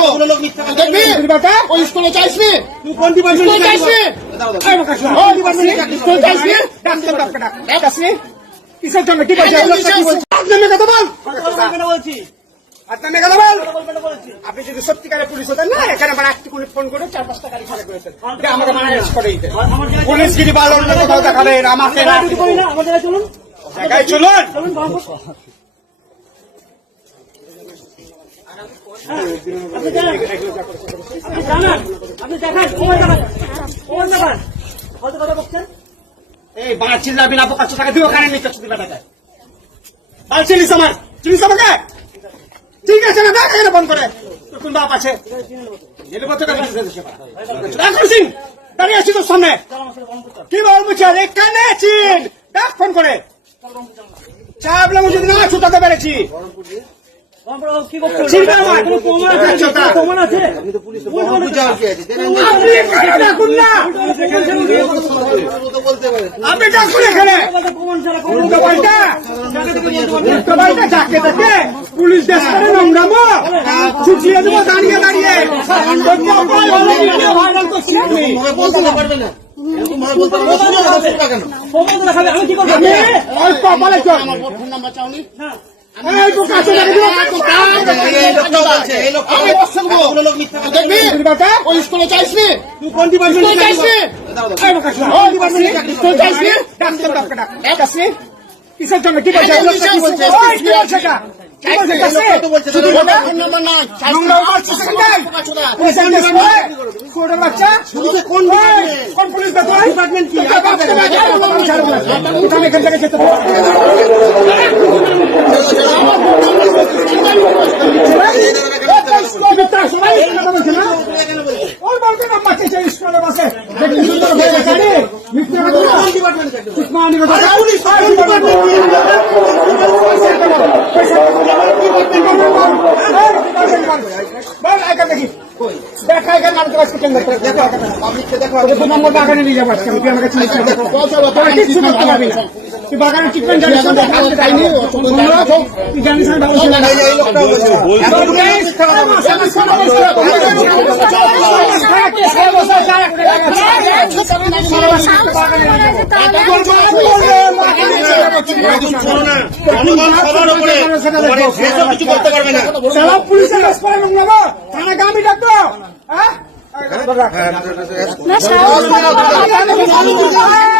আসব দেখবি? ওই স্কুলে চাইছিলি তুই কোন ডিপার্টমেন্টে স্কুলে চাইছিলি এই বাকা শোন। ওই ডিপার্টমেন্টে স্কুলে চাইছিলি ডাক্তার, ডাক্তার, ডাক্তার। কিসের জন্য? কি বলছে? লোকটা কি বলছে? কথা বল। আপনার মেয়ে বল। আপনি যদি সত্যিকারের পুলিশ হতেন না এখানে একটু করে ফোন করে চার পাঁচটা গাড়ি খারাপ করেছেন। আমাকে মানে করে দিতেন পুলিশ গিরি বা কোথাও দেখাবেন আমাকে না জায়গায় চলুন এই বাঁশ চিল্লাবি না বোকা টাকা দিও কানে নিচে ছুটি বেটা যায় বাল আমার চিলিস আমাকে? ঠিক আছে, না, দেখ, এখানে ফোন করে। কোন বাপ আছে। যেটা বলতে গেলে রাখুন সিং দাঁড়িয়ে আছি তোর সামনে? কি বলব চাল এখানে আছি ডাক ফোন করে। চাপলে যদি না ছুটাতে পেরেছি। আপনি ডাকুন এখানে। যাকে পুলিশ দেশ করে নোংরামো ছুটিয়ে দেবো দাঁড়িয়ে দাঁড়িয়ে। ভাইরাল করছি আমি কপালে চল। আমার ফোন নাম্বার চাওনি। ডিপার্টমেন্টে ডিপার্টমেন্টে? কিসের জন্য কি বলছে? কি কি? কি কোন পুলিশ না। উঠান এখান থেকে দেখি সুন্দর গেছে, আরে, মিথ্যা কথা না। উসমানী কথা। পুলিশ, কোন দেখি দেখা এখানে কেন দেখো দেখো নম্বর বাগানে নিয়ে যাব আজকে আমাকে কিচ্ছু করতে পারবি না তুই বাগানে ট্রিটমেন্ট জানিস জানিস পুলিশের রাস্তায় নোংরা থানাকে আমি ডাকবো হ্যাঁ করে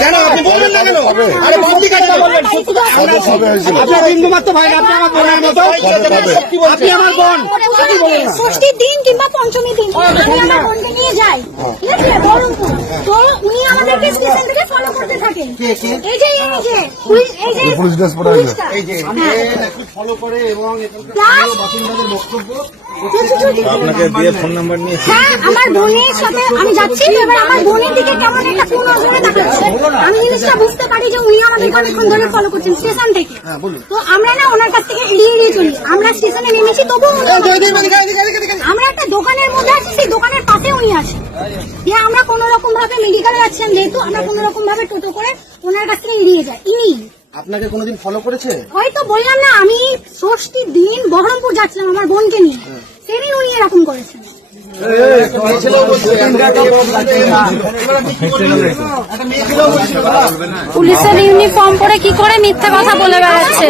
কেন? আপনি বলবেন না কেন? আরে মাত্র ভাই আপনি আমার বোনের মতো। আপনি আমার বোন। ষষ্ঠীর দিন কিংবা পঞ্চমী দিন আমি আমার বোনকে নিয়ে যাই। ঠিক আছে? বহরমপুর তো উনি আমাদেরকে স্টেশন থেকে ফলো করতে থাকেন। এই যে এই যে এই যে পুলিশ ড্রেস পরে এই যে ফলো করে এবং এখানকার বাসিন্দাদের বক্তব্য আপনাকে দিয়ে ফোন নাম্বার নিয়ে হ্যাঁ আমার বোনের সাথে আমি যাচ্ছি এবার আমার বোনের দিকে কেমন একটা কোন নজরে আমি জিনিসটা বুঝতে পারি যে উনি অনেকক্ষণ ধরে ফলো করছেন স্টেশন থেকে। তো আমরা না ওনার কাছ থেকে এড়িয়ে এড়িয়ে চলি। আমরা স্টেশনে নেমেছি তবু আমরা একটা দোকানের মধ্যে আছি সেই দোকানের পাশে উনি আছে দিয়ে আমরা কোন রকম ভাবে মেডিকেলে যাচ্ছেন যেহেতু আমরা কোন রকম ভাবে টোটো করে ওনার কাছ থেকে এড়িয়ে যাই। ইনি। আপনাকে কোনোদিন ফলো করেছে? হয়তো বললাম না আমি ষষ্ঠীর দিন বহরমপুর যাচ্ছিলাম আমার বোনকে নিয়ে। সেদিন উনি এরকম করেছেন। পুলিশের ইউনিফর্ম পরে কি করে মিথ্যা কথা বলে বেড়াচ্ছে